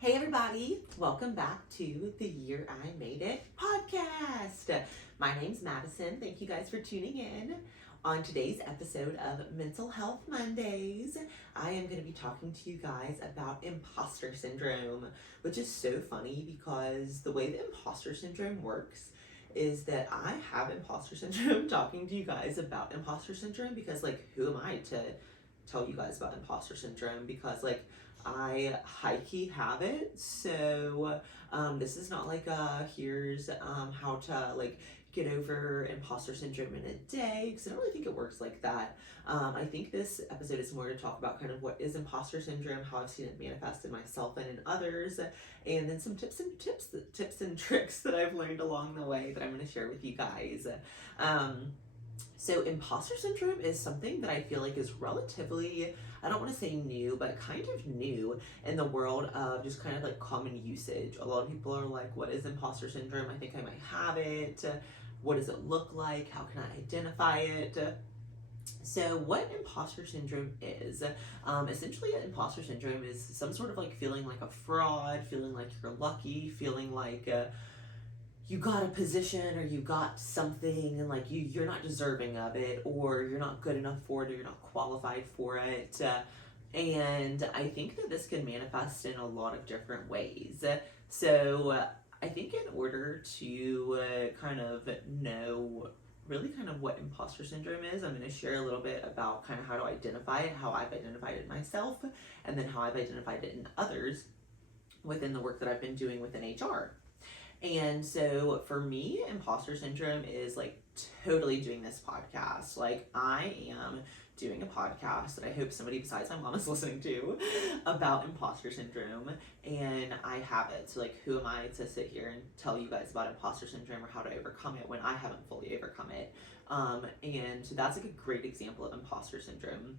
Hey everybody, welcome back to the Year I Made It podcast. My name's Madison. Thank you guys for tuning in. On today's episode of Mental Health Mondays, I am going to be talking to you guys about imposter syndrome, which is so funny because the way that imposter syndrome works is that I have imposter syndrome talking to you guys about imposter syndrome because, who am I to tell you guys about imposter syndrome? Because, I high-key have it, so this is not here's how to get over imposter syndrome in a day, because I don't really think it works like that. I think this episode is more to talk about kind of what is imposter syndrome, how I've seen it manifest in myself and in others, and then some tips and tricks that I've learned along the way that I'm going to share with you guys. So imposter syndrome is something that I feel like is relatively, I don't want to say new, but kind of new in the world of just kind of common usage. A lot of people are like, what is imposter syndrome? I think I might have it. What does it look like? How can I identify it? So what imposter syndrome is, essentially imposter syndrome is some sort of feeling like a fraud, feeling like you're lucky, feeling like you got a position or you got something and you're not deserving of it, or you're not good enough for it, or you're not qualified for it. And I think that this can manifest in a lot of different ways. So I think in order to kind of know really kind of what imposter syndrome is, I'm going to share a little bit about kind of how to identify it, how I've identified it myself, and then how I've identified it in others within the work that I've been doing within HR. And so for me, imposter syndrome is totally doing this podcast. I am doing a podcast that I hope somebody besides my mom is listening to about imposter syndrome, and I have it. So who am I to sit here and tell you guys about imposter syndrome or how to overcome it when I haven't fully overcome it? And so that's a great example of imposter syndrome.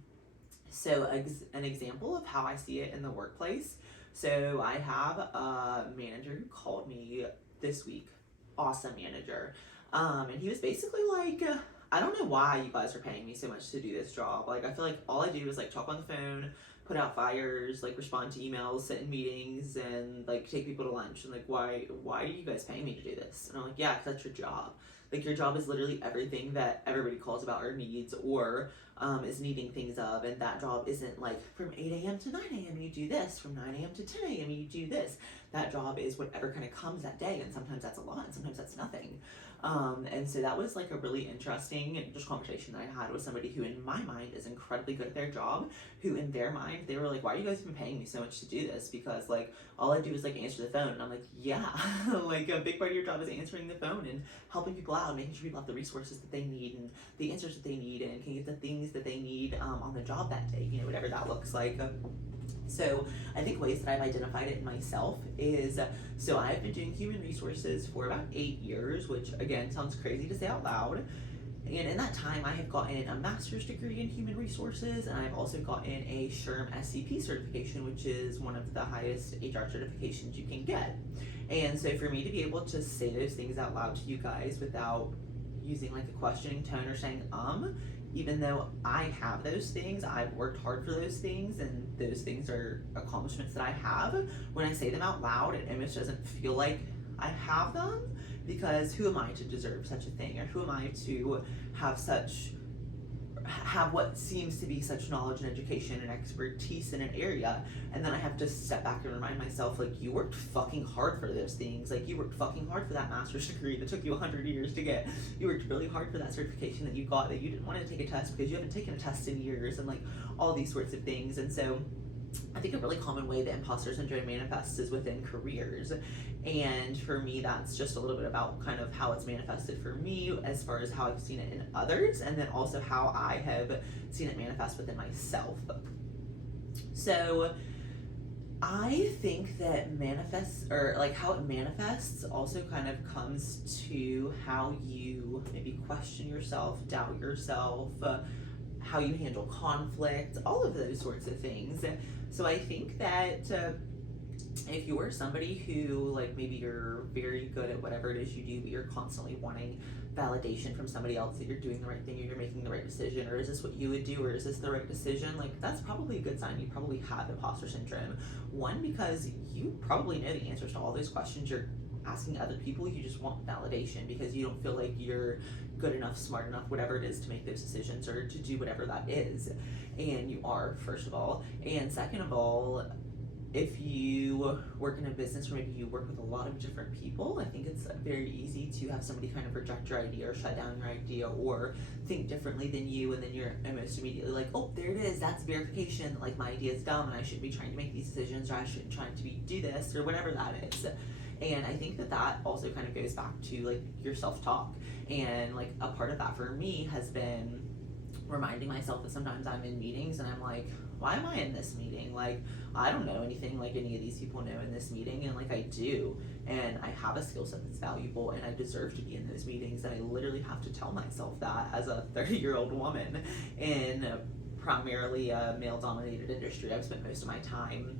So an example of how I see it in the workplace. So I have a manager who called me this week, awesome manager, and he was basically I don't know why you guys are paying me so much to do this job. I feel like all I do is talk on the phone, put out fires, respond to emails, sit in meetings, and take people to lunch. And why are you guys paying me to do this? And I'm like, yeah, because that's your job. Your job is literally everything that everybody calls about or needs or is needing things of, and that job isn't from 8 a.m. to 9 a.m. you do this, from 9 a.m. to 10 a.m. you do this. That job is whatever kind of comes that day, and sometimes that's a lot, and sometimes that's nothing. And so that was a really interesting just conversation that I had with somebody who in my mind is incredibly good at their job, who in their mind, they were like, why are you guys even paying me so much to do this? Because all I do is answer the phone. And I'm like, yeah, a big part of your job is answering the phone and helping people out, making sure people have the resources that they need and the answers that they need and can get the things that they need on the job that day, whatever that looks like. So I think ways that I've identified it in myself is, so I've been doing human resources for about 8 years, which again sounds crazy to say out loud. And in that time, I have gotten a master's degree in human resources, and I've also gotten a SHRM SCP certification, which is one of the highest HR certifications you can get. And so for me to be able to say those things out loud to you guys without using a questioning tone or saying, even though I have those things, I've worked hard for those things, and those things are accomplishments that I have, when I say them out loud, it almost doesn't feel like I have them, because who am I to deserve such a thing, or who am I to have what seems to be such knowledge and education and expertise in an area, and then I have to step back and remind myself, you worked fucking hard for those things. You worked fucking hard for that master's degree that took you 100 years to get. You worked really hard for that certification that you got, that you didn't want to take a test because you haven't taken a test in years, and all these sorts of things. And so I think a really common way that imposter syndrome manifests is within careers. And for me, that's just a little bit about kind of how it's manifested for me as far as how I've seen it in others, and then also how I have seen it manifest within myself. So I think that how it manifests also kind of comes to how you maybe question yourself, doubt yourself, how you handle conflict, all of those sorts of things. So I think that if you're somebody who, like, maybe you're very good at whatever it is you do, but you're constantly wanting validation from somebody else that you're doing the right thing, or you're making the right decision, or is this what you would do, or is this the right decision, like, that's probably a good sign you probably have imposter syndrome. One, because you probably know the answers to all those questions you're asking other people. You just want validation because you don't feel like you're good enough, smart enough, whatever it is, to make those decisions or to do whatever that is. And you are, first of all. And second of all, if you work in a business, or maybe you work with a lot of different people, I think it's very easy to have somebody kind of reject your idea or shut down your idea or think differently than you, and then you're almost immediately like, oh, there it is, that's verification, like my idea is dumb and I shouldn't be trying to make these decisions, or I shouldn't try to do this, or whatever that is. And I think that also kind of goes back to like your self-talk. And like a part of that for me has been reminding myself that sometimes I'm in meetings and I'm like, why am I in this meeting? Like, I don't know anything like any of these people know in this meeting, and like I do, and I have a skill set that's valuable, and I deserve to be in those meetings. And I literally have to tell myself that as a 30-year-old woman in primarily a male-dominated industry. I've spent most of my time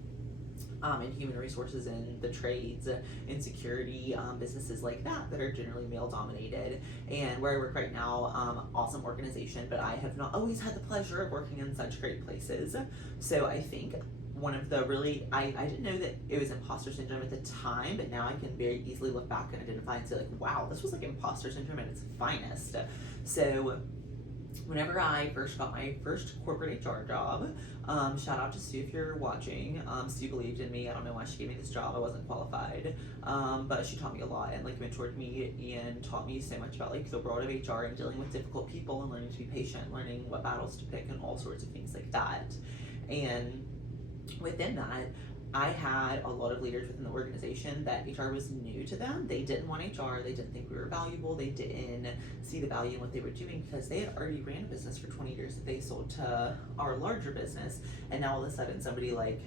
in human resources, in the trades, in security, businesses like that are generally male dominated. And where I work right now, awesome organization, but I have not always had the pleasure of working in such great places. So I think one of the really, I didn't know that it was imposter syndrome at the time, but now I can very easily look back and identify and say like, wow, this was like imposter syndrome at its finest. So whenever I first got my first corporate HR job, shout out to Sue if you're watching. Sue believed in me. I don't know why she gave me this job. I wasn't qualified, but she taught me a lot and like mentored me and taught me so much about like the world of HR and dealing with difficult people and learning to be patient, learning what battles to pick and all sorts of things like that. And within that, I had a lot of leaders within the organization that HR was new to them. They didn't want HR. They didn't think we were valuable. They didn't see the value in what they were doing because they had already ran a business for 20 years that they sold to our larger business. And now all of a sudden somebody like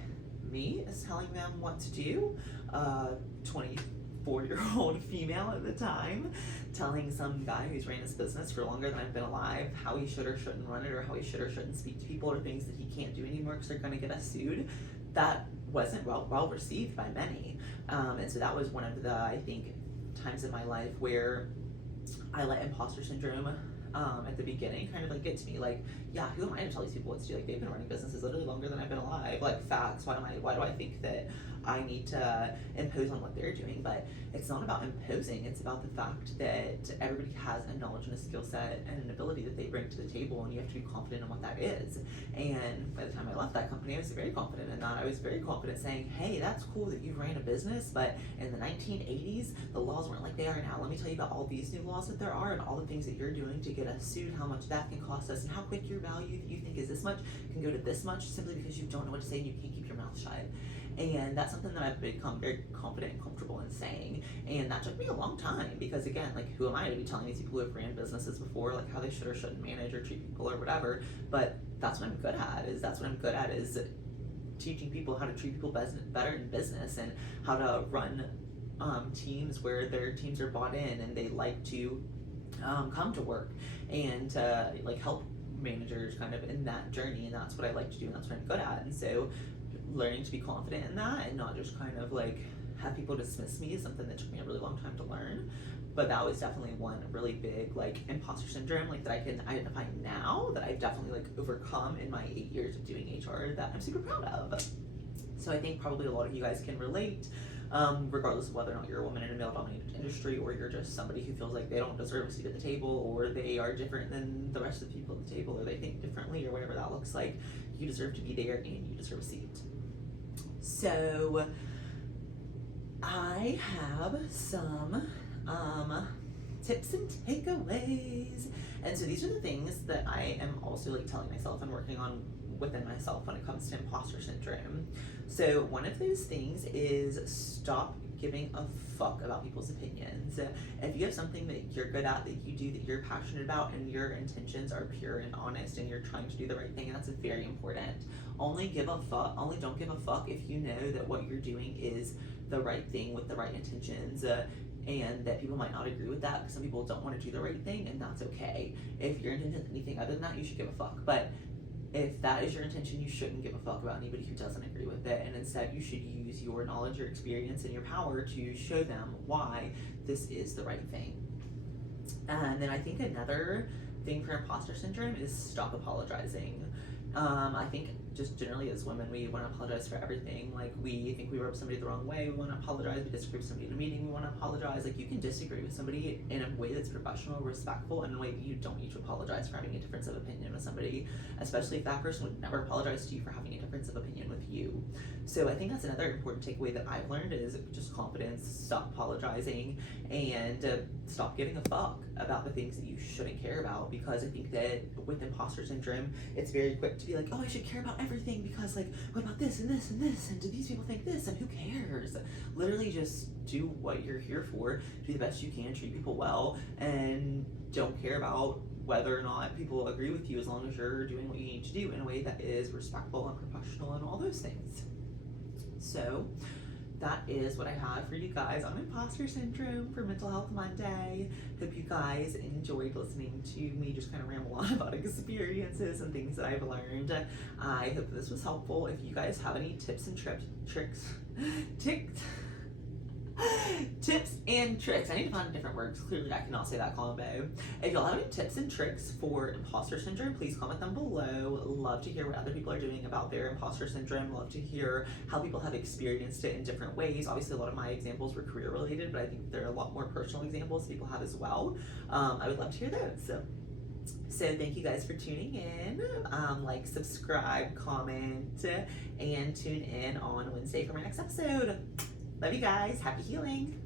me is telling them what to do. 24-year-old female at the time, telling some guy who's ran his business for longer than I've been alive how he should or shouldn't run it, or how he should or shouldn't speak to people, or things that he can't do anymore because they're going to get us sued. That wasn't well received by many. And so that was one of the, I think, times in my life where I let imposter syndrome at the beginning kind of like get to me. Like, yeah, who am I to tell these people what to do? Like, they've been running businesses literally longer than I've been alive. Like, facts. Why do I think that I need to impose on what they're doing? But it's not about imposing. It's about the fact that everybody has a knowledge and a skill set and an ability that they bring to the table, and you have to be confident in what that is. And by the time I left that company, I was very confident in that. I was very confident saying, hey, that's cool that you ran a business, but in the 1980s, the laws weren't like they are now. Let me tell you about all these new laws that there are and all the things that you're doing to get us sued, how much that can cost us, and how quick your value that you think is this much can go to this much simply because you don't know what to say and you can't keep your mouth shut. And that's something that I've become very confident and comfortable in saying. And that took me a long time because, again, like, who am I to be telling these people who have ran businesses before, like, how they should or shouldn't manage or treat people or whatever? But that's what I'm good at, is teaching people how to treat people better in business, and how to run teams where their teams are bought in and they like to come to work and like help managers kind of in that journey. And that's what I like to do, and that's what I'm good at. And so learning to be confident in that and not just kind of like have people dismiss me is something that took me a really long time to learn. But that was definitely one really big like imposter syndrome, like, that I can identify now, that I've definitely like overcome in my 8 years of doing HR, that I'm super proud of. So I think probably a lot of you guys can relate, regardless of whether or not you're a woman in a male-dominated industry, or you're just somebody who feels like they don't deserve a seat at the table, or they are different than the rest of the people at the table, or they think differently, or whatever that looks like. You deserve to be there and you deserve a seat. So I have some tips and takeaways. And so these are the things that I am also like telling myself and working on within myself when it comes to imposter syndrome. So one of those things is stop giving a fuck about people's opinions. If you have something that you're good at, that you do, that you're passionate about, and your intentions are pure and honest, and you're trying to do the right thing, and that's very important. Only don't give a fuck if you know that what you're doing is the right thing with the right intentions, and that people might not agree with that, because some people don't want to do the right thing, and that's okay. If your intention is anything other than that, you should give a fuck. But if that is your intention, you shouldn't give a fuck about anybody who doesn't agree with it, and instead you should use your knowledge, your experience, and your power to show them why this is the right thing. And then I think another thing for imposter syndrome is stop apologizing. I think just generally as women, we want to apologize for everything. Like, we think we rubbed somebody the wrong way, we want to apologize. We disagree with somebody in a meeting, we want to apologize. Like, you can disagree with somebody in a way that's professional, respectful, and in a way that you don't need to apologize for having a difference of opinion with somebody, especially if that person would never apologize to you for having a difference of opinion with you. So I think that's another important takeaway that I've learned is just confidence, stop apologizing, and stop giving a fuck about the things that you shouldn't care about. Because I think that with imposter syndrome, it's very quick to be like, oh, I should care about everything because, like, what about this and this and this, and do these people think this, and who cares? Literally just do what you're here for, do the best you can, treat people well, and don't care about whether or not people agree with you, as long as you're doing what you need to do in a way that is respectful and professional and all those things. So that is what I have for you guys on imposter syndrome for Mental Health Monday. Hope you guys enjoyed listening to me just kind of ramble on about experiences and things that I've learned. I hope this was helpful. If you guys have any tips and tips and tricks. I need to find different words. Clearly I cannot say that combo. If y'all have any tips and tricks for imposter syndrome, please comment them below. Love to hear what other people are doing about their imposter syndrome. Love to hear how people have experienced it in different ways. Obviously a lot of my examples were career related, but I think there are a lot more personal examples people have as well. I would love to hear those. So thank you guys for tuning in. Like, subscribe, comment, and tune in on Wednesday for my next episode. Love you guys. Happy healing.